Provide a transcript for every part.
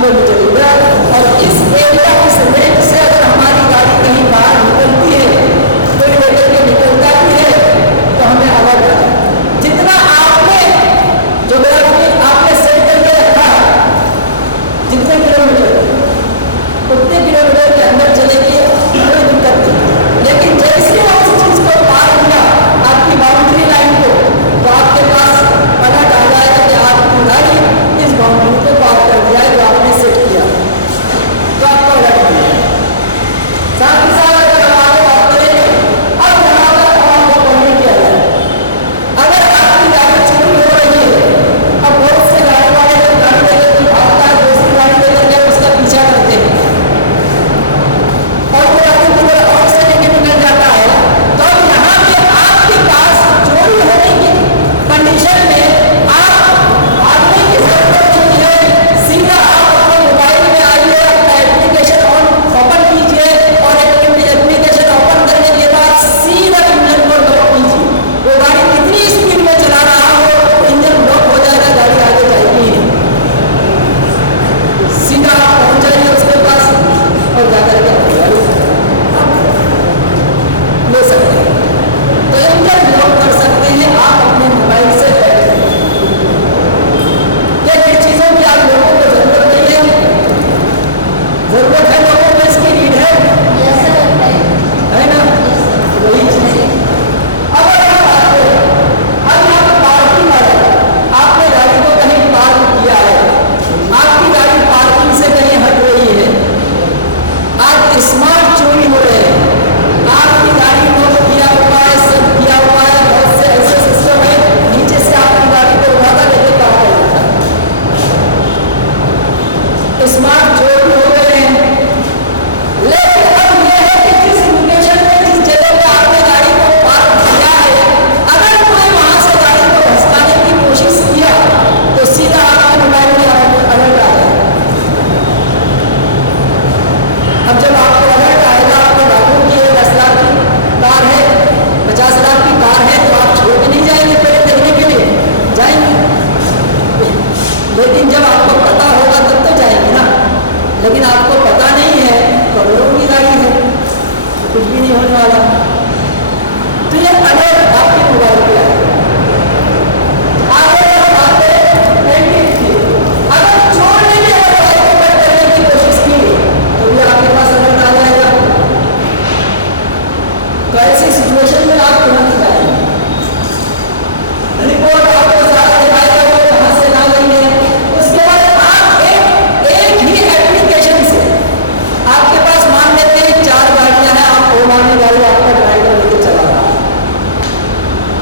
अंदर में चलेगा। और इस एरिया की रेंज से अगर हमारी गाड़ी कहीं बाहर निकलती है, कोई लेकर के निकलता भी है तो हमें अलर्ट है। जितना आपने ज्योग्राफी आपने सेट करके रखा, जितने किलोमीटर उतने किलोमीटर के अंदर चलेगी, कोई दिक्कत नहीं। लेकिन जैसे आप उस चीज को पार किया, आपकी बाउंड्री लाइन को, तो आपके पास अलर्ट आ जाएगा कि आपकी गाड़ी इस बाउंड्री को पार कर दिया है जो आपने सेट किया, तो आपको अलर्ट मिलेगा। साथ ही साथ अगर हम आगे बात करें, अब यहाँ पर आपको पढ़ने की आदत, अगर आपकी गाड़ी चोरी हो रही है, अब बहुत से गाड़ी वाले गाड़ी लेकर के भागता है, दूसरी गाड़ी लेकर के उसका पीछा करते हैं और वो गाड़ी की तरफ और से लेके निकल जाता है। तो यहाँ पे आपके पास चोरी होने की कंडीशन में आप भागने की जरूरत नहीं है, सीधा आप अपने मोबाइल में आइए, अपना एप्लीकेशन ओपन कीजिए और एप्लीकेशन ओपन करने के बाद सीधा इंजन को लॉक कीजिए। वो गाड़ी कितनी स्पीड में चला रहा हो, इंजन लॉक हो जाएगा, गाड़ी आगे जाएगी नहीं। सीधा आप पहुंच जाइए उसके पास और जाकर के अपनी गाड़ी ले सकते हैं। तो इंजन लॉक कर सकते हैं आप अपने मोबाइल से बैठ कर। ये चीजों की आप लोगों को जरूरत नहीं है, जरूरत है लोगों को, इसकी नीड है ना, वही चीज है। अब अगर बात करें, अब यहाँ पर पार्किंग आ जाए, आपने गाड़ी को कहीं पार्क किया है, आपकी गाड़ी पार्किंग से कहीं हट रही है, आज स्मार्ट चोरी हो रहे हैं, आपकी गाड़ी नोट किया हुआ है, सब किया हुआ है, बहुत से ऐसे सिस्टम है, नीचे से आपकी गाड़ी को उठाता लेके बाहर हो जाता है। स्मार्ट चोरी हो गए हैं। लेकिन अब यह है कि जिस लोकेशन पे, जिस जगह पे आपने गाड़ी को पार्क किया है, अगर कोई वहां से गाड़ी को भटकाने की कोशिश किया तो सीधा आपके मोबाइल में अलर्ट आ जाएगा। अब जब आपको अलर्ट आएगा, आपको लागू की 10 लाख की कार है, 50 लाख की कार है, तो आप छोड़ के नहीं जाएंगे पहले देखने के लिए, जाएंगे। लेकिन जब आपको पता होगा तब तो जाएंगे ना, लेकिन आपको पता नहीं है, करोड़ों की गाड़ी है, कुछ भी नहीं होने वाला। तो ये अलर्ट आपके मोबाइल पे आएगा। आगे हम बात करें एंटीक की, अगर चोर ने भी अगर गाड़ी को कट करने की कोशिश की तो भी आपके पास अलर्ट आ जाएगा। तो ऐसी सिचुएशन में आप तुरंत जाएंगे, रिपोर्ट आपको सारा दिखाएगा वो कहां से ला गई है। उसके बाद आप एक ही एप्लीकेशन से, आपके पास मान लेते हैं 4 गाड़ियां हैं, आप ओला में गाड़ी आपका ड्राइवर लेके चला रहा है,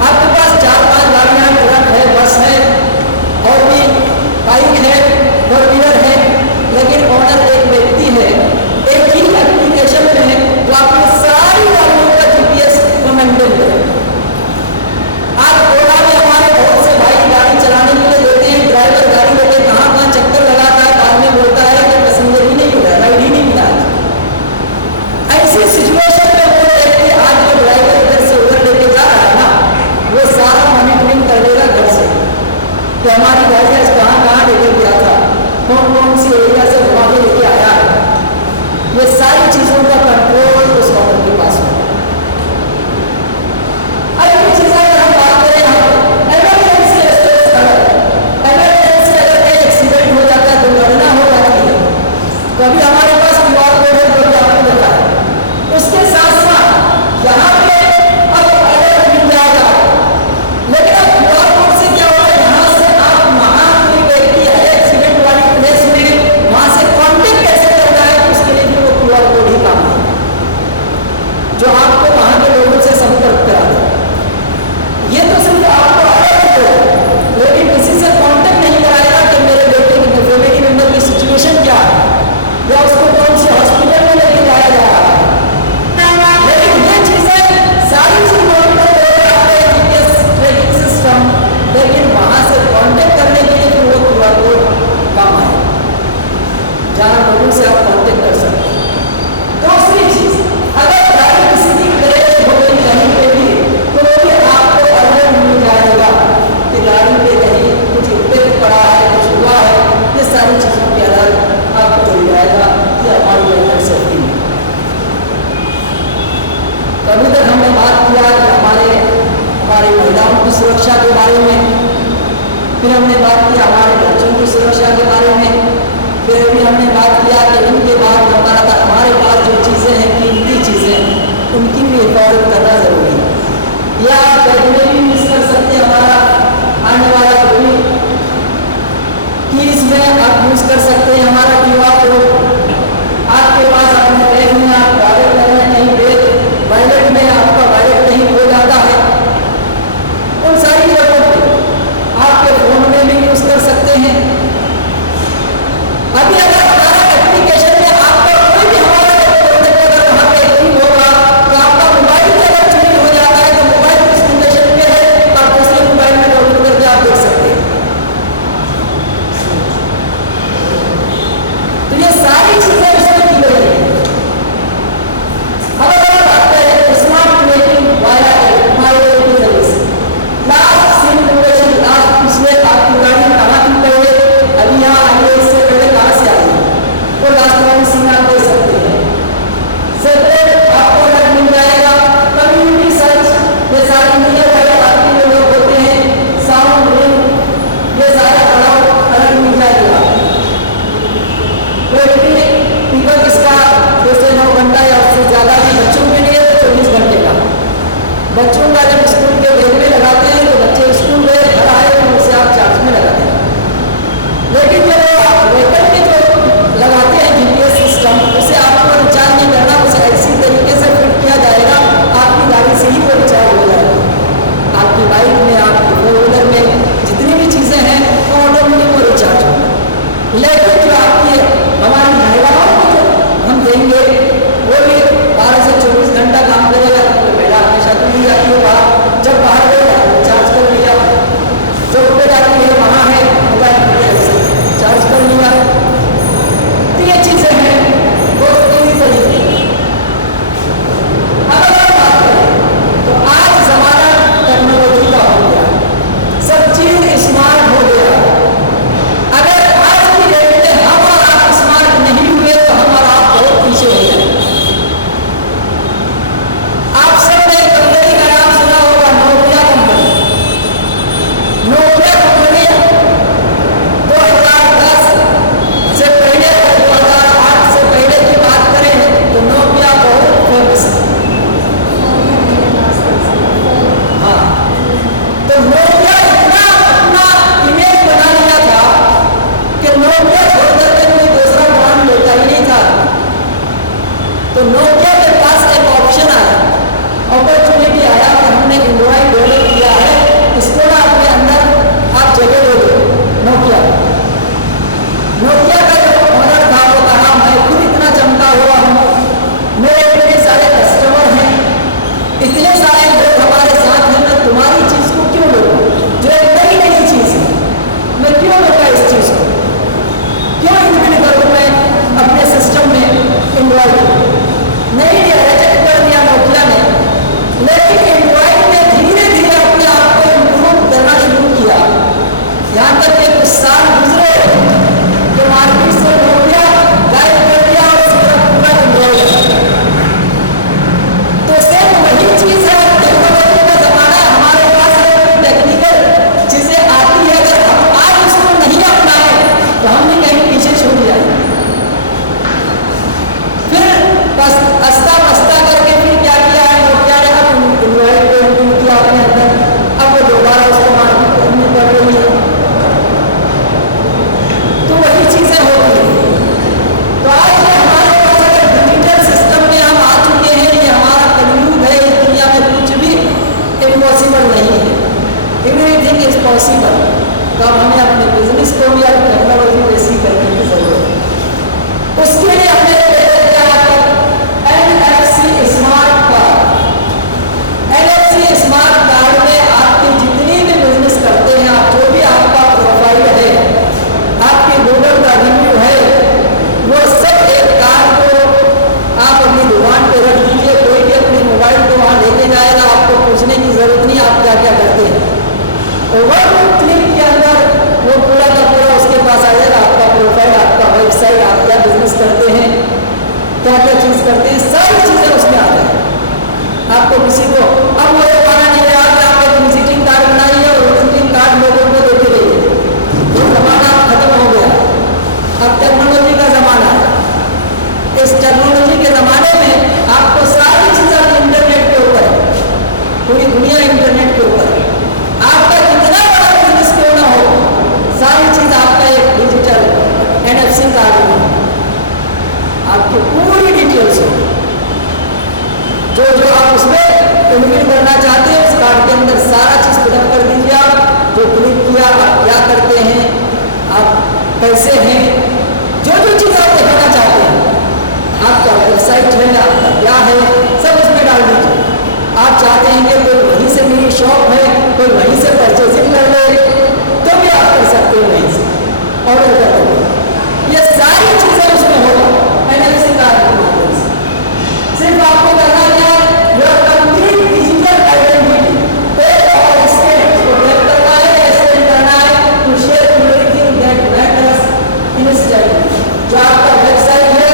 आपके पास 4-5 गाड़ियां हैं, ट्रक है, बस है और भी बाइक है, 4 व्हीलर है, लेकिन ओनर एक व्यक्ति है, एक ही एप्लीकेशन में है, तो आपकी सारी गाड़ियों का जीपीएस को मेंटेन करें। आज ओला में हमारे बहुत से भाई गाड़ी चलाने के लिए देते हैं, ड्राइवर गाड़ी लेके कहाँ चक्कर लगाता है, बाद में बोलता है कि पैसेंजर ही नहीं मिला, राइड ही नहीं मिला। ऐसी सिचुएशन में वो व्यक्ति, आज जो ड्राइवर इधर से उधर लेके जा रहा है ना, वो सारा मॉनिटरिंग कर लेगा घर से कि हमारी गाड़ी आज कहाँ लेकर गया था, कौन सी एरिया से घुमा के लेके आया है। ये सारी चीजों का कंट्रोल उस ऑनर के पास होगा। अब ये चीज अगर हम बात करें, इमरजेंसी अगर कोई एक्सीडेंट हो जाता है, दुर्घटना हो जाती है, तो अभी हमारे पास QR कोड है जो आपको देखा है, उसके साथ साथ यहाँ पे अब अलर्ट मिल जाएगा। लेकिन अब QR कोड से क्या होगा, यहाँ से आप महान कोई व्यक्ति है सुरक्षा के बारे में, फिर हमने बात किया हमारे बच्चों की सुरक्षा के बारे में, फिर अभी हमने बात किया कि इनके बाद हमारे पास जो चीज़ें हैं, कीमती चीज़ें, उनकी भी हिफाजत करना ज़रूरी है। या आप बैग में भी यूज़ कर सकते हैं हमारा आने वाला कोई कीज में आप यूज़ कर सकते हैं हमारा QR कोड। आपके पास अपने बैग में आप वॉलेट कर रहे हैं, कहीं बैग वॉलेट में आपका वॉलेट कहीं खो जाता है, उन सारी जगहों पर आपके फ़ोन में भी यूज़ कर सकते हैं। अभी अगर हमारा एप्लीकेशन में आपका कोई भी हमारा प्रोडक्ट अगर वहाँ पे क्लिक होगा तो आपका मोबाइल अगर चोरी हो जाता है तो मोबाइल किस लोकेशन पे है आप दूसरे मोबाइल में डाउनलोड करके आप देख सकते हैं। तो ये सारी चीजें उसमें की गई है। अब अगर बात करें स्मार्ट मीटिंग वाया हमारे जरिए से लास्ट सिम लोकेशन, लास्ट पिछले आपकी गाड़ी कहाँ थी पहले, अभी यहाँ आइए, इससे पहले कहाँ से आई, वो लास्ट वाली सीन आप दे सकते हैं। सेपरेट आपको अलग मिल जाएगा। कम्युनिटी सर्च, ये सारी मीडिया वाले आपके जो लोग होते हैं, साउंड रिंग, ये सारा अलग मिल जाएगा। पीपल इसका जैसे 9 घंटा या उससे ज़्यादा भी बच्चों के लिए 24 घंटे का, बच्चों का जब स्कूल के बैग में लगाते हैं तो बच्चे स्कूल में घर आए तो उसे आप चार्ज में लगाते हैं। लेकिन जब आप व्हीकल में जो लगाते हैं GPS सिस्टम, उसे आपको रिचार्ज नहीं करना, उसे ऐसी तरीके से फिट किया जाएगा आपकी गाड़ी से ही वो रिचार्ज हो जाएगा। आपकी बाइक में, आपकी 4 व्हीलर में जितनी भी चीज़ें हैं वो ऑटोमेटिक वो रिचार्ज होगा। लेकिन जो आपकी हमारी महिलाओं को हम देंगे वो भी 12 से 24 घंटा काम करेगा। तो महिला हमेशा तो नहीं जाती है बाहर, जब बाहर गए चार्ज कर लिया, जो पे जाती है वहाँ है मोबाइल चार्ज कर लिया। तो ये चीज़ें हैं वो इसी तरीके की। अगर बात करें तो आज ज़माना टेक्नोलॉजी का हो गया, सब चीज़ स्मार्ट हो गया। अगर आज की डेट में हम और आप स्मार्ट नहीं हुए तो हम और आप बहुत पीछे हो जाएंगे। आप सबने कंपनी का नाम सुना होगा, नोकिया कंपनी। नोकिया कंपनी 2010 से पहले, 2008 से पहले की बात करें तो नोकिया बहुत फेमस है। हाँ, तो नोकिया इतना अपना इमेज बना लिया था कि नोकिया छोड़ करके कोई दूसरा ब्रांड लेता ही नहीं था। तो नोकिया के पास एक ऑप्शन आया, अपॉर्चुनिटी आया कि हमने एंड्रॉइड डेवलप किया है, इसको ना अपने अंदर आप जगह दे दो। नोकिया का जो ऑनर था वो कहा मैं खुद इतना चमका हुआ हूँ, मेरे इतने सारे कस्टमर हैं, इतने सारे लोग हमारे साथ हैं, मैं तुम्हारी चीज़ को क्यों लूँ, जो एक नई नई चीज़ है, मैं क्यों लूँगा इस चीज़ को, क्यों इंक्लूड करूँ मैं अपने सिस्टम में एंड्रॉइड। नहीं दिया, रिजेक्ट कर दिया नोकिया ने। लेकिन एंड्रॉइड ने धीरे धीरे अपने आप को इम्प्रूव करना शुरू किया, यहाँ तक कि कुछ साल गुजरे तो मार्केट से नोकिया गायब कर दिया और उसका पूरा एंड्रॉइड। तो सेम वही चीज़ है, टेक्नोलॉजी का ज़माना है, हमारे पास टेक्निकल चीज़ें आती है, अगर हम आज उसको नहीं अपनाएं तो हम भी कहीं पीछे छूट जाएंगे। फिर बस अस्ता बस्ता करके फिर क्या किया है नोकिया ने, अब एंड्रॉइड को इंक्लूड किया अपने अंदर, अब वो दोबारा उसको मार्केट करनी पड़ रही है। तो वही चीज़ें होती हैं। तो आज हमारे पास अगर डिजिटल सिस्टम में हम आ चुके हैं, ये हमारा कलयुग है, इस दुनिया में कुछ भी इम्पॉसिबल नहीं है, एवरीथिंग इज पॉसिबल। तो अब हमें अपने बिजनेस को भी अब टेक्नोलॉजी बेसी करने की जरूरत है। उसके लिए हमने NFC smart card, NFC smart card में आपकी जितनी भी बिजनेस करते हैं आप, जो भी आपका प्रोफाइल है, आपके गूगल का रिव्यू है, वो सब एक कार्ड को आप अपनी दुकान पे रख दीजिए। कोई भी अपने मोबाइल को वहाँ लेके जाएगा, आपको पूछने की जरूरत नहीं आप क्या क्या करते हैं। ओवर क्लिक के अंदर वो पूरा का पूरा उसके पास आ जाएगा। कैसे हैं, जो जो चीज़ आप दिखाना चाहते हैं, आपका वेबसाइट है, आपका क्या है, सब उसमें डाल दीजिए। आप चाहते हैं कि कोई वहीं से मेरी शॉप है, कोई वहीं से परचेजिंग कर ले, तो भी आप कर सकते हो, वहीं से ऑर्डर कर दो। ये सारी चीज़ें उसमें होगा। मैंने इसी कारण सिर्फ आपको करना क्या है, योर कंप्लीट डिजिटल आइडेंटिटी और स्टेट को टैप करना है, स्टेट करना है to share everything that matters in study. जो आपका वेबसाइट है,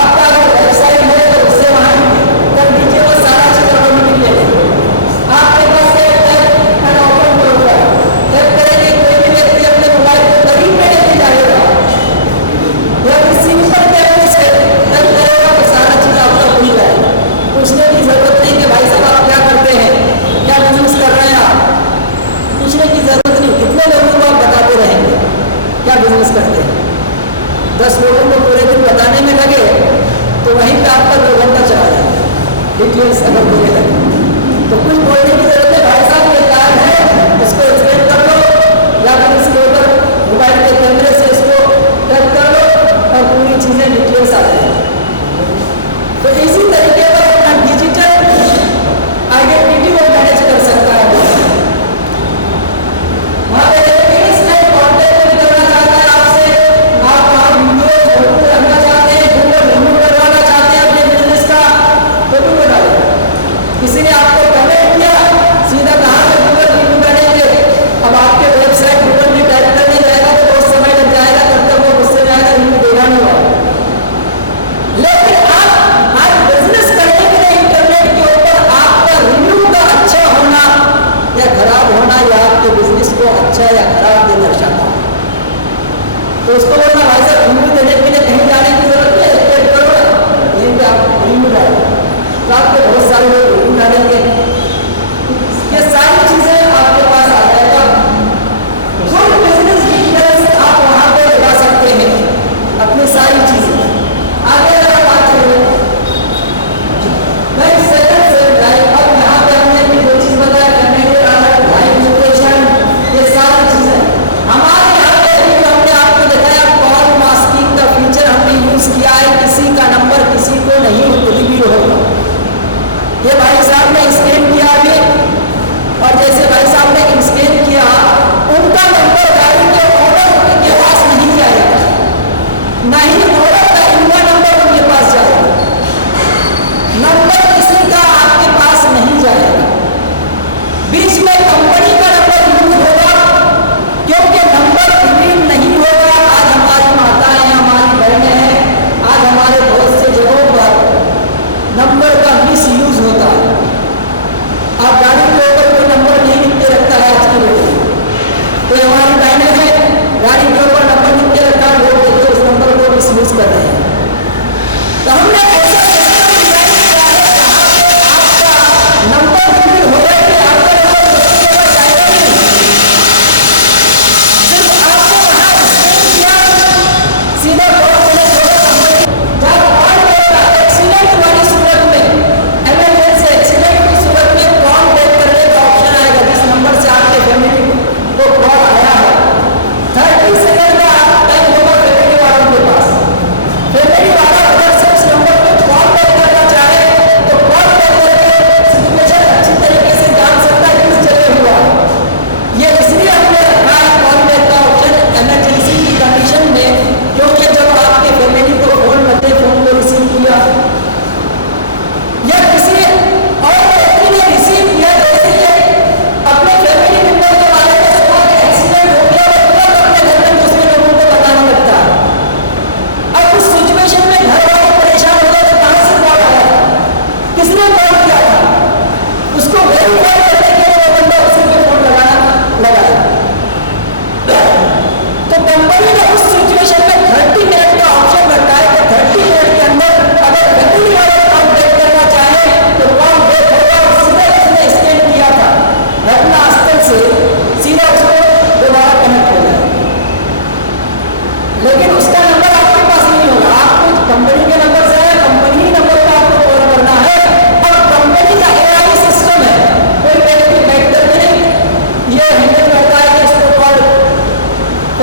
आपका अगर वेबसाइट है तो उससे वहाँ कर दीजिए, वो सारा चीज़ ऑटोमेटिक ले लेंगे। आपके पास एंड ओपन होगा, टैप करेंगे, कोई भी व्यक्ति अपने मोबाइल को करीब में लेके जाएगा या सिंपल टैप से टैप करेगा तो सारा चीज़ आपका खुल जाएगा। पूछने की जरूरत नहीं कि भाई साहब आप क्या करते हैं, क्या बिजनेस कर रहे हैं, आप पूछने की जरूरत नहीं। कितने लोगों को आप बताते रहेंगे क्या बिजनेस करते हैं, 10 लोगों को पूरे दिन बताने में लगे तो वहीं पे आपका 2 घंटा चला जाएगा। डिटेल्स अगर बोले लगे तो कुछ बोलने की जरूरत है, भाई साहब ये कार्ड है, इसको एक्सप्लेन कर लो, या फिर इसके ऊपर मोबाइल के कैमरे से इसको टच कर लो और पूरी चीज़ें डिटेल्स आ जाएगी। तो इसी तरीके पर अपना डिजिटल आइडेंटिटी को मैनेज कर सकता है। वहाँ पे कॉन्टेक्ट भी करना चाहता है आपसे, आप वहाँ वीडियो रखना चाहते हैं, गूगल रिव्यू करवाना चाहते हैं अपने बिजनेस का, तो भी बता दो। किसी ने आपको कमेंट किया, सीधा कहाँ पे गूगल रिव्यू करेंगे। अब आपके वेबसाइट गूगल में टाइप करने जाएगा तो बहुत समय लग जाएगा, तब तक वो गुस्से में आएगा, रिव्यू देगा नहीं होगा। लेकिन आप आज बिजनेस करने के लिए इंटरनेट के ऊपर आपका रिव्यू का अच्छा होना या खराब होना, या आपके बिजनेस को अच्छा या खराब दे दर्शाता है। तो उसको बोलना भाई साहब रिव्यू देने के लिए कहीं जाने की जरूरत नहीं है, एक्टिवेट करो ना, यहीं पे आप रिव्यू डालो तो आपके बहुत सारे लोग रिव्यू डालेंगे। ये सारी चीजें आपके पास आ जाएगा। गुड बिजनेस डिटेल्स आप वहाँ पे लगा सकते हैं, अपनी सारी चीजें। आगे अगर बात करें नेक्स्ट सेकंड से लाइक, अब यहाँ पे हमने भी 2 चीज बताया, कम्युनिटी, लाइव लोकेशन, ये सारी चीजें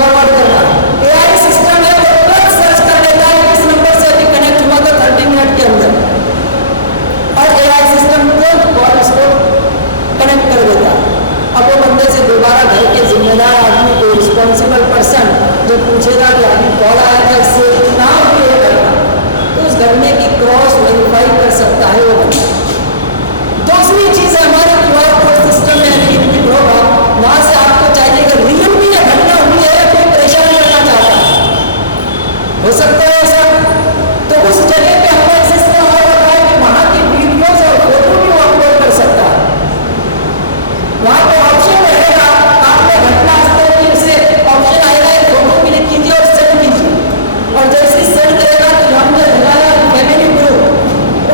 फॉरवर्ड करना। AI सिस्टम है वो तुरंत सर्च कर लेता है किस नंबर से अभी कनेक्ट हुआ था 30 मिनट के अंदर, और AI सिस्टम तुरंत कॉल उसको कनेक्ट कर देता। अब वो बंदे से दोबारा घर के जिम्मेदार आदमी को, रिस्पॉन्सिबल पर्सन जो पूछेगा कि अभी कॉल आया था इससे नाम क्लियर करना, तो उस घटने की क्रॉस वेरीफाई कर सकता है वो बंदा। दूसरी चीज है हमारे QR कोड सिस्टम में इनपुट होगा, वहां से आपको चाहिए कि रियल में यह घटना हुई है या कोई परेशान करना चाहता है, हो सकता है ऐसा, तो उस जगह पे हमारा सिस्टम हो रखा है कि वहां की वीडियोस और फोटो भी वो अपलोड कर सकता है। वहां पे ऑप्शन रहेगा, आपने घटनास्थल की उसे ऑप्शन आएगा फोटो क्लिक कीजिए और सेंड कीजिए, और जैसे सेंड करेगा तो हमने लगाया फैमिली ग्रुप,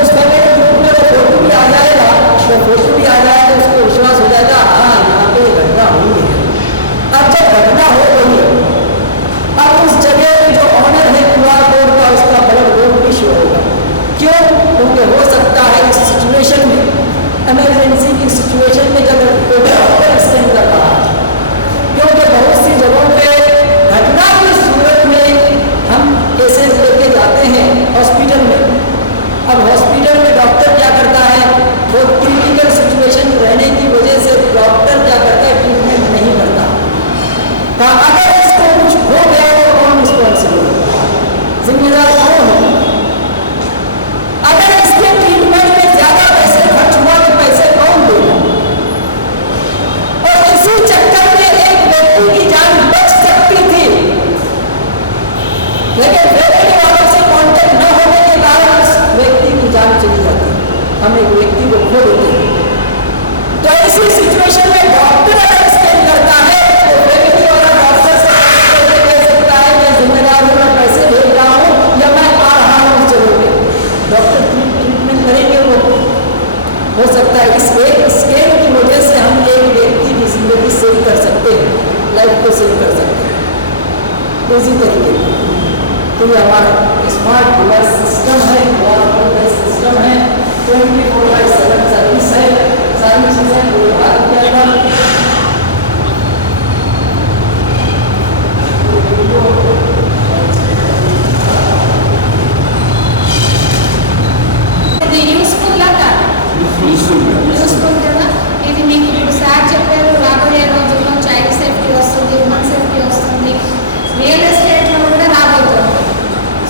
उस फैमिली ग्रुप में वो फोटो भी आ जाएगा, वो फोटो भी आ जाएगा तो उसको विश्वास हो जाएगा हाँ यहाँ पे घटना हुई है। अब जब घटना हो गई है, अब उस जगह पे जो ऑनर है QR कोड का उसका बड़ा रोड भी शो होगा। क्यों? क्योंकि हो सकता है इस सिचुएशन में, इमरजेंसी की सिचुएशन में जब डॉक्टर स्कैन कर रहा है, क्योंकि बहुत सी जगहों पे घटना की सूरत में हम केसेस लेके जाते हैं हॉस्पिटल में। अब हॉस्पिटल में डॉक्टर क्या करता है, वो क्रिटिकल सिचुएशन रहने की वजह से डॉक्टर क्या करता है, ट्रीटमेंट नहीं करता। तो अगर इसको कुछ हो गया तो कौन रिस्पॉन्सिबल होगा, जिम्मेदार कौन होगा? अगर इसके ट्रीटमेंट में ज्यादा पैसे खर्च हुआ तो पैसे कौन देगा? और इसी चक्कर में एक व्यक्ति की जान बच सकती थी, लेकिन फैमिली वालों से कांटेक्ट न होने के कारण उस व्यक्ति की जान चली जाती, हम एक व्यक्ति को खो देते हैं। तो ऐसी सिचुएशन में डॉक्टर अगर स्कैन करता है तो फैमिली वाला डॉक्टर से कह सकता है मैं जिम्मेदार हूं, मैं पैसे भेज रहा हूं या मैं आ रहा हूं उस जगह पे, डॉक्टर ट्रीटमेंट करेंगे। वो हो सकता है इस एक स्कैन की वजह से हम एक व्यक्ति की जिंदगी सेव कर सकते हैं, लाइफ को सेव कर सकते हैं इसी तरीके। तो ये हमारा स्मार्ट डिवाइस सिस्टम है, सिस्टम है, 24/7 सर्विस है, सारी चीजें व्यवहार के अंदर యూస్ఫుల్ కదా. ఇది మీకు ఇప్పుడు సార్ చెప్పారు, రాబోయే రోజుల్లో చైల్డ్ సేఫ్టీ వస్తుంది, ఉమెన్ సేఫ్టీ వస్తుంది, రియల్ ఎస్టేట్లో కూడా రాబోతుంది.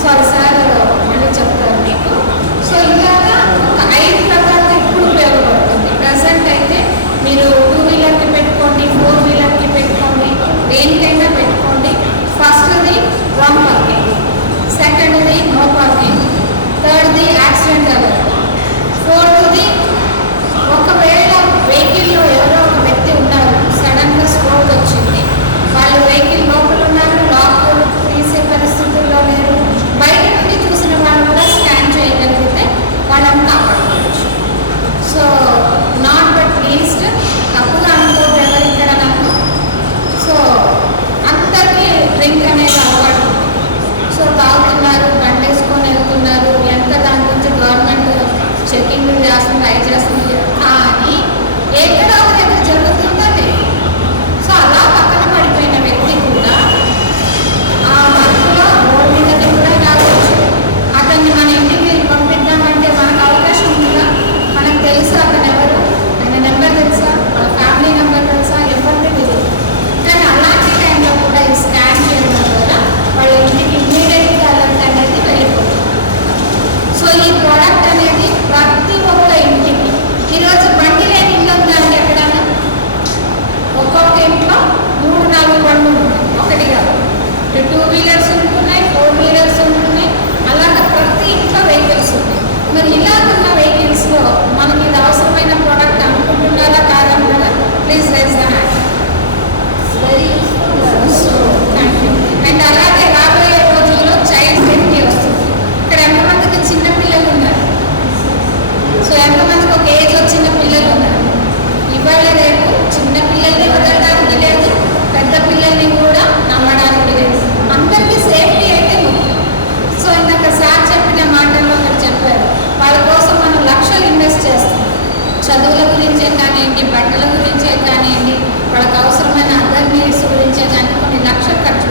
సారీ సార్ మళ్ళీ చెప్తారు మీకు. సో ఇలాగా ఒక 5 రకాలుగా ఇప్పుడు ఉపయోగపడుతుంది. ప్రజెంట్ అయితే మీరు 2 వీలర్కి పెట్టుకోండి, 4 వీలర్కి పెట్టుకోండి, దేనికైనా పెట్టుకోండి. ఫస్ట్ది రాంగ్ పార్కింగ్, సెకండ్ది నో పార్కింగ్, థర్డ్ది యాక్సిడెంట్ అవ్వదు, ఫోర్త్ది ఒకవేళ వెహికల్లో ఎవరో ఒక వ్యక్తి ఉన్నారు, సడన్గా స్ట్రోక్ వచ్చింది, వాళ్ళు వెహికల్ లోపల ఉన్నారు, లాక్ తీసే పరిస్థితుల్లో లేరు, బయట నుండి చూసిన వాళ్ళు కూడా స్కాన్ చేయగలిగితే వాళ్ళని కాపాడుకోవచ్చు. సో నాట్ బట్ లీస్ట్, తప్పుగా అనుకోవద్దు ఎవరు ఇక్కడ నన్ను. సో అందరికీ డ్రింక్ అనేది అలవాటు. సో తాగుతున్నారు, బండేసుకొని వెళ్తున్నారు, ఎంత దాని గురించి గవర్నమెంట్ చెకింగ్ చేస్తుంది, ట్రై చేస్తుంది, కానీ ఎక్కడ ఒక దగ్గర జరుగుతుందండి. సో అలా పక్కన పడిపోయిన వ్యక్తి కూడా ఆ వర్క్లో రోడ్ మీదకి కూడా రావచ్చు. అతన్ని మన ఇంటికి పంపిద్దామంటే మనకు అవకాశం ఉందా? మనకు తెలుసా అతను ఎవరు, ఆయన నెంబర్ తెలుసా, వాళ్ళ ఫ్యామిలీ నెంబర్ తెలుసా, ఎవరికి తెలియదు. కానీ అలాంటి టైంలో కూడా ఈ స్కాన్ చేయడం ద్వారా వాళ్ళ ఇంటికి ఇమ్మీడియట్గా అలర్ట్ అనేది వెళ్ళిపోతుంది. సో ఈ ప్రోడక్ట్ అనేది ప్రతి ఒక్క ఇంటికి, ఈరోజు బండి లేని ఇల్లు ఉందండి ఎక్కడన్నా? ఒక్కొక్క ఇంట్లో 3-4 బండ్లు ఉన్నాయి, ఒకటి కాదు. 2 వీలర్స్ ఉంటున్నాయి, 4 వీలర్స్ ఉంటున్నాయి, అలాగే ప్రతి ఇంట్లో వెహికల్స్ ఉన్నాయి. మరి ఇలాగున్న వెహికల్స్లో మనకి ఇది అవసరమైన ప్రోడక్ట్ అనుకుంటున్నారా కాదన్నారా? Please raise the hand. Very useful. So thank you. And అలాగే రాబోయే రోజుల్లో చైల్డ్ సేఫ్టీ వస్తుంది. ఇక్కడ ఎంతమందికి చిన్న పిల్లలు ఉన్నారు? సో ఎంతమందికి ఒక ఏజ్ వచ్చిన పిల్లలు ఉన్నారు? ఇవాళ రేపు చిన్న పిల్లల్ని వదలడానికి లేదు, పెద్ద పిల్లల్ని కూడా నమ్మడానికి లేదు. అందరికీ సేఫ్టీ అయితే ముఖ్యం. సో ఇందాక సార్ చెప్పిన మాటల్లో ఒకటి చెప్పారు, వాళ్ళ కోసం మనం లక్షలు ఇన్వెస్ట్ చేస్తాం. చదువుల గురించే కానివ్వండి, బట్టల గురించే కానివ్వండి, వాళ్ళకి అవసరమైన అదర్ నీడ్స్ గురించే కానీ కొన్ని లక్షలు ఖర్చు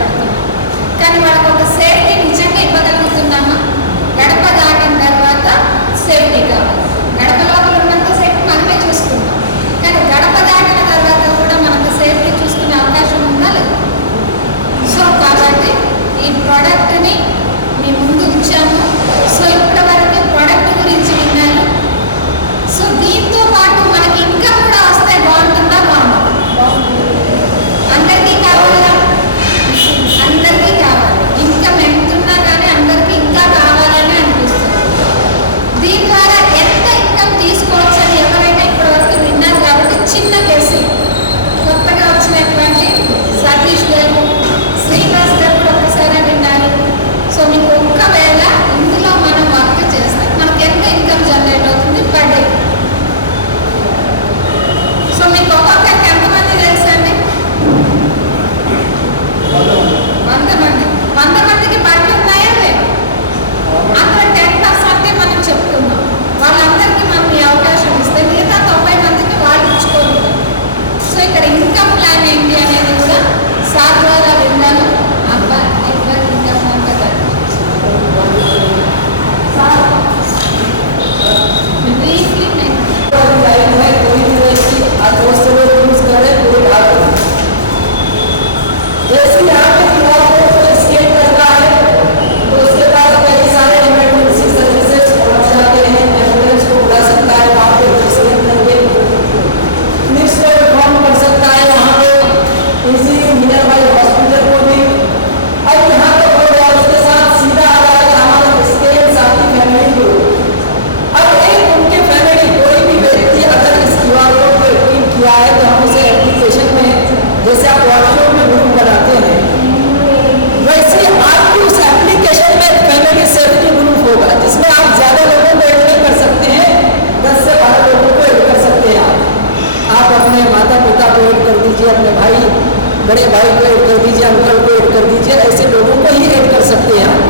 बड़े भाई को ऐड कर दीजिए, अंकल को ऐड कर दीजिए, ऐसे लोगों को ही ऐड कर सकते हैं आप।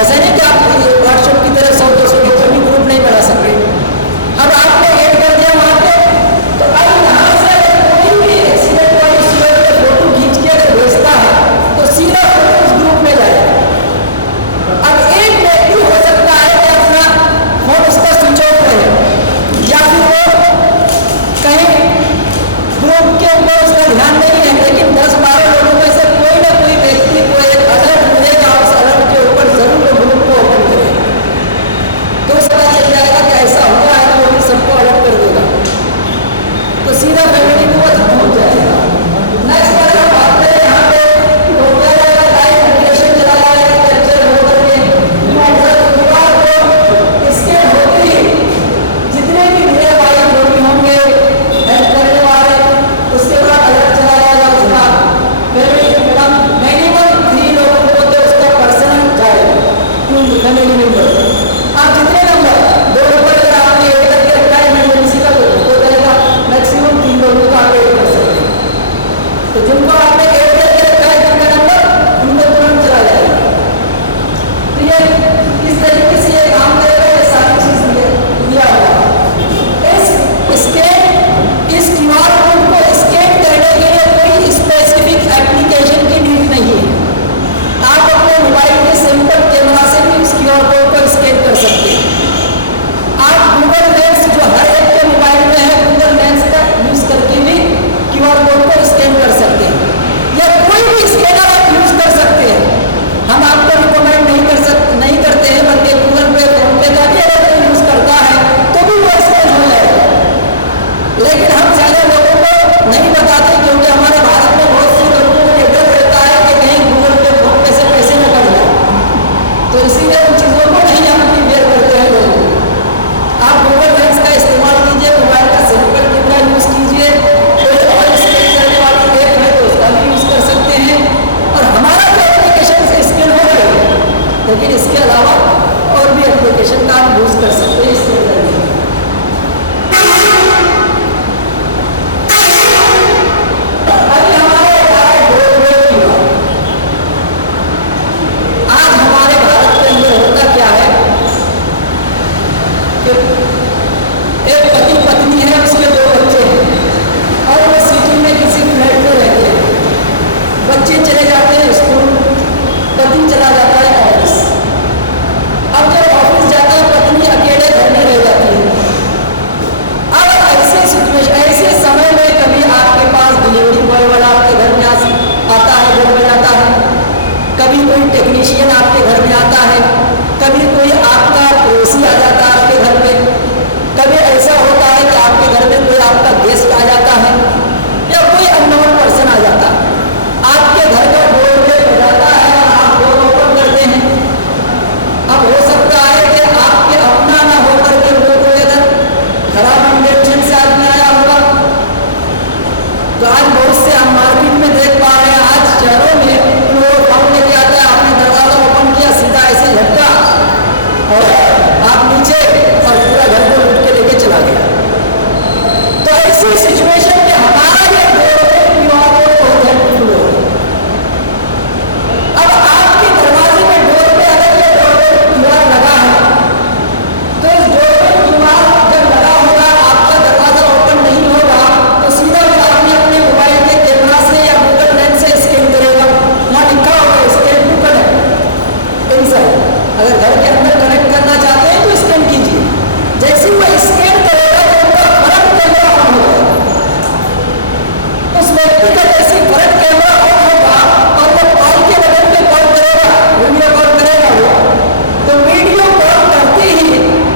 ऐसा नहीं कि आप व्हाट्सएप की तरह 100-200 के ऊपर भी ग्रुप नहीं बना सकते। अब आपने ऐड कर दिया वहाँ पे, तो अब यहाँ से कोई भी एक्सीडेंट वाली स्टूडेंट का फोटो खींच के अगर भेजता है तो सीधा फोटो उस ग्रुप में जाएगा। अब एक व्यक्ति हो सकता है कि अपना फोन उसका स्विच ऑफ रहे या फिर वो कहीं ग्रुप के ऊपर उसका ध्यान नहीं है, लेकिन 10-12 लोगों में से कोई ना कोई व्यक्ति को एक अलर्ट मिलेगा, उस अलर्ट के ऊपर जरूर वो ग्रुप को ओपन करेगा, तो उसका पता चल जाएगा कि ऐसा हुआ है, तो वो सबको अलर्ट कर देगा, तो सीधा फैमिली को वो खत्म हो जाएगा। नेक्स्ट बार हम बात करें यहाँ पे तो क्या जाएगा, लाइव एप्लीकेशन चला जाएगा, कैप्चर होकर के दीवार को इसके होते ही जितने भी मेरे भाई जो भी होंगे हेल्प करने वाले, उसके बाद अलर्ट चला जाएगा उसका मिनिमम 3 लोगों को तो उसका पर्सनल जाएगा फैमिली मेंबर। आप जितने नंबर 2 नंबर अगर आपने ऐड करके रखा है इमरजेंसी का तो करेगा मैक्सिमम 3 लोगों को आप ऐड कर सकते हैं। तो जिनको आपने ऐड करके रखा है जिनका नंबर उनको तुरंत चला जाएगा। तो ये किस तरीके से ये काम करेगा, ये सारी चीज दिया हुआ इस क्यूआर कोड को स्कैन करने के लिए कोई स्पेसिफिक एप्लीकेशन की नीड नहीं है। आप अपने मोबाइल के सिंपल कैमरा से भी इस क्यूआर कोड को स्कैन कर सकते हैं। आप गूगल लेंस जो हर एक के मोबाइल में है, गूगल लेंस का यूज करके भी क्यूआर कोड को स्कैन कर सकते हैं, या कोई भी स्कैनर आप यूज कर सकते हैं। हम आपको रिकमेंड नहीं करते हैं, बल्कि गूगल पे, फोन पे का भी अगर कोई यूज करता है तो भी वो स्कैन हो जाएगा। लेकिन हम ज़्यादा लोगों को नहीं बताते, क्योंकि हमारे भारत में बहुत से लोगों को ये डर रहता है कि कहीं गूगल पे, फोन पे से पैसे न कट जाए, तो इसीलिए उन चीज़ों को नहीं हम क्लियर करते हैं लोगों को। आप गूगल लेंस का इस्तेमाल कीजिए, मोबाइल का सिंपल कैमरा यूज़ कीजिए, कोई और स्कैन करने वाली ऐप है तो उसका भी यूज़ कर सकते हैं, और हमारा जो एप्लीकेशन से स्कैन हो रहा है, लेकिन इसके अलावा और भी एप्लीकेशन का आप यूज़ कर सकते हैं इसके जरिए। आज हमारे भारत के अंदर होता क्या है कि एक पति पत्नी है, उसके 2 बच्चे हैं, और वो सिटी में किसी फ्लैट में रहते हैं। बच्चे चले जाते हैं स्कूल, पति चला जाता है ऑफिस। अब जब ऑफिस जाता है पत्नी अकेले घर में रह जाती है। अब ऐसे समय में कभी आपके पास डिलीवरी बॉय वाला आपके घर में आता है, घर में आता है, कभी कोई टेक्नीशियन आपके घर में आता है, कभी कोई आपका पड़ोसी आ जाता है आपके घर में, कभी ऐसा होता है कि आपके घर में कोई आपका गेस्ट आ जाता है, या कोई अननोन पर्सन आ जाता है। आपके घर का डोर बेल बजाता है और आप डोर ओपन करते हैं। अब हो सकता है कि आपके अपना ना होकर के वो कोई अगर खराब इंटेंशन से आदमी आया होगा। तो आज बहुत से हम मार्केट में देख पा रहे हैं, आज शहरों में वो फोन लेके आता है, आपने दरवाजा ओपन किया, सीधा ऐसे झटका और आप नीचे, और पूरा घर को लूट के लेके चला गया। तो ऐसी सिचुएशन में हमारा ये डोर क्यूआर कोड बहुत हेल्पफुल हो। अब आपके दरवाजे में डोर पे अगर ये डोर क्यूआर लगा है, तो इस डोर क्यूआर जब लगा होगा, आपका दरवाजा ओपन नहीं होगा, तो सीधा आदमी अपने मोबाइल के कैमरा से या गूगल लेंस से स्कैन करेगा। वहाँ लिखा होगा स्कैन टू कनेक्ट इनसाइड। अगर घर के अंदर कनेक्ट करना चाहते हैं तो स्कैन कीजिए। जैसे वो स्कैन करेगा तो उनका फ्रंट कैमरा ऑन हो जाएगा। उस व्यक्ति का जैसे फ्रंट कैमरा ऑन होगा और वो कॉल के बटन पे कॉल करेगा, वीडियो कॉल करेगा वो, तो वीडियो कॉल करते ही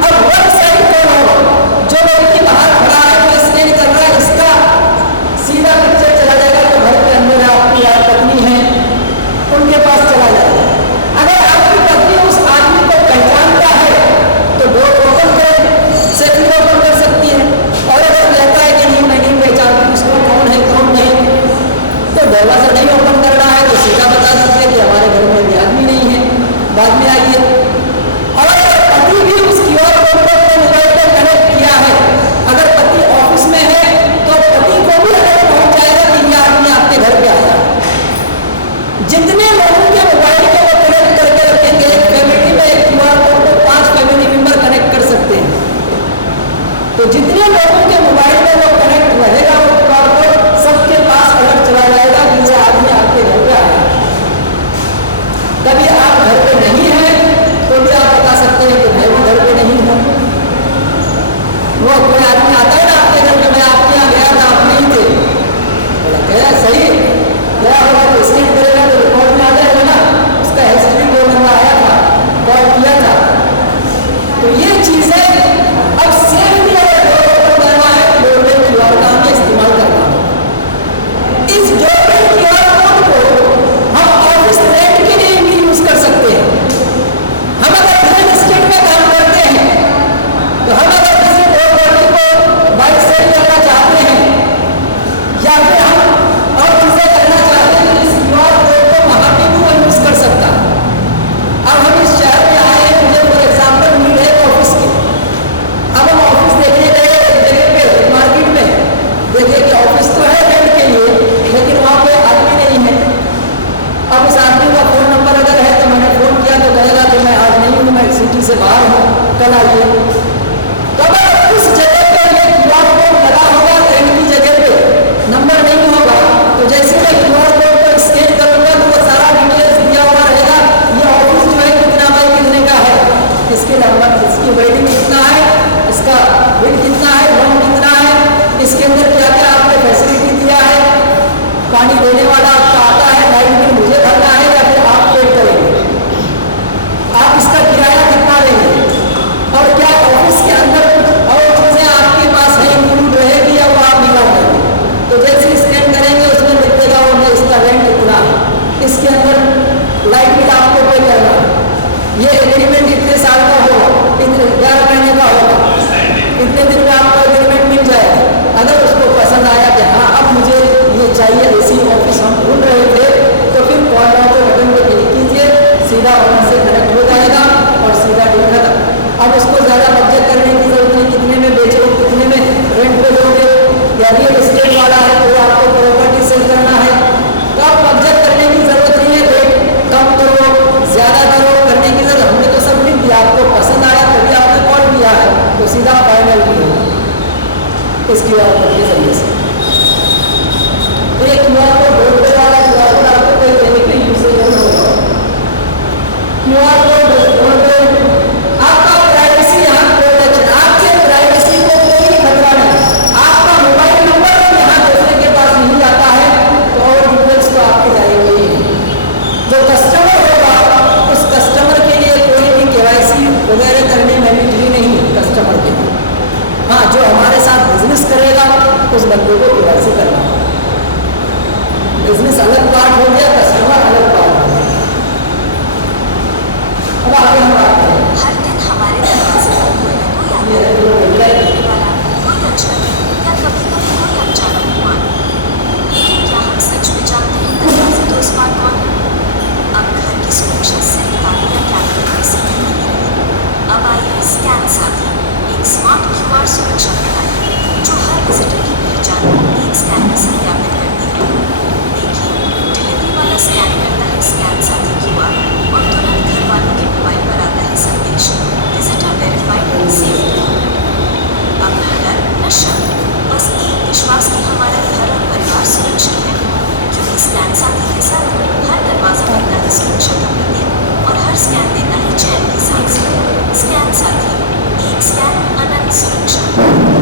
अब वन साइड कॉल होगा। जो व्यक्ति बाहर खड़ा है वो स्कैन कर रहा है, इसका सीधा पिक्चर चला जाएगा, तो घर के अंदर आपकी यार पत्नी है उनके पास चला जाएगा। अगर आपकी पत्नी उस आदमी को पहचानता है तो डोर ओपन करें, सेकंड ओपन कर सकती है, और अगर कहता है कि नहीं मैं नहीं पहचानती उसको, कौन है कौन नहीं, तो दरवाजा नहीं ओपन करना है तो सीधा बता दीजिए कि हमारे घर में भी आदमी नहीं है, बाद में आइए। और अगर पति भी उस क्यूआर कोड को अपने मोबाइल पर कनेक्ट किया है, अगर पति ऑफिस में है तो पति को भी अगर पहुंच जाएगा कि यह आदमी आपके घर पे आया। सिटी से बाहर हूँ, कल आइए। तो अगर उस जगह पर ये QR कोड लगा होगा ट्रेन की जगह पे, नंबर नहीं होगा, तो जैसे मैं QR कोड को स्कैन करूँगा तो वो सारा डिटेल्स दिया हुआ रहेगा। ये ऑफिस जो है कितना बाई कितने का है, इसके नंबर, इसकी वेटिंग कितना है, इसका बिल कितना है, लोन कितना है, इसके अंदर क्या क्या आपने फैसिलिटी दिया है, पानी देने वाला आपका आता है, लाइट बिल मुझे भरना है या फिर आप पे करेंगे, आप इसका किराया कितना लेंगे, और क्या ऑफिस के अंदर कुछ और चीज़ें आपके पास है इंक्लूड रहेगी या वो आप निकालेंगे। तो जैसे स्कैन करेंगे उसमें लिख देगा वो इसका रेंट इतना है, इसके अंदर लाइट बिल आपको पे करना, ये एग्रीमेंट इतने साल का होगा, इतने 11 महीने का होगा, इतने दिन में आपको एग्रीमेंट मिल जाएगा। अगर उसको पसंद आया कि हाँ अब मुझे ये चाहिए, ऐसी ऑफिस हम ढूंढ रहे थे, तो फिर कॉल आउट बटन पर क्लिक कीजिए, सीधा ऑनर से कनेक्ट हो जाएगा और सीधा डील खत्म। अब उसको ज़्यादा बजट करने की जरूरत नहीं, कितने में बेचो, कितने में रेंट पे दोगे, या रियल एस्टेट वाला है तो आपको प्रॉपर्टी सेल करना है, तो आप बजट करने की जरूरत नहीं है, रेट कम करो ज़्यादा करो करने की जरूरत, हमने तो सब लिख दिया, आपको पसंद आया तभी आपने कॉल किया है, तो सीधा फाइनल भी हो इस QR कोड के जरिए से। तो ये QR कोड बोर्ड पे वाला QR कोड आपको कोई देने के यूज नहीं होगा। QR कोड बोर्ड पे आपका प्राइवेसी यहाँ प्रोटेक्शन, आपके प्राइवेसी को कोई खतरा नहीं, आपका मोबाइल नंबर यहाँ दूसरे के पास नहीं जाता है, तो और डिटेल्स तो आपके जाएंगे ही। जो कस्टमर होगा उस कस्टमर के लिए कोई भी KYC वगैरह करने मैंडेटरी नहीं है कस्टमर के लिए। हाँ, जो हमारे साथ बिजनेस करेगा उस बंदे को KYC करना, बिजनेस अलग पार्ट हो गया, कस्टमर अलग पार्ट हो गया। अब आगे हम बात करें, हर दिन हमारे दरवाजे पर कोई न कोई आता है, कोई आने वाला, कोई अचानक या कभी-कभी कोई अचानक हुआ। लेकिन क्या हम सच में जानते हैं दरवाजे तो इस बार कौन है? अब घर की सुरक्षा सिर्फ ताले या कैमरे में सीमित नहीं रही। अब आई है स्कैन साथी, एक स्मार्ट QR सुरक्षा प्रणाली जो हर विजिटर की पहचान को एक स्कैन में सत्यापित करती है। देखिए, डिलीवरी वाला स्कैन करता है स्कैन साथी QR और तुरंत घर वालों के मोबाइल पर आता है संदेश, विजिटर वेरीफाइड एंड सेफ। अब न डर न शक, बस एक विश्वास कि हमारा घर और परिवार सुरक्षित है, क्योंकि स्कैन साथी के साथ हर दरवाजा देता है सुरक्षा का प्रतीक और हर स्कैन देता है चैन की सांस। स्कैन साथी, एक स्कैन अनंत सुरक्षा।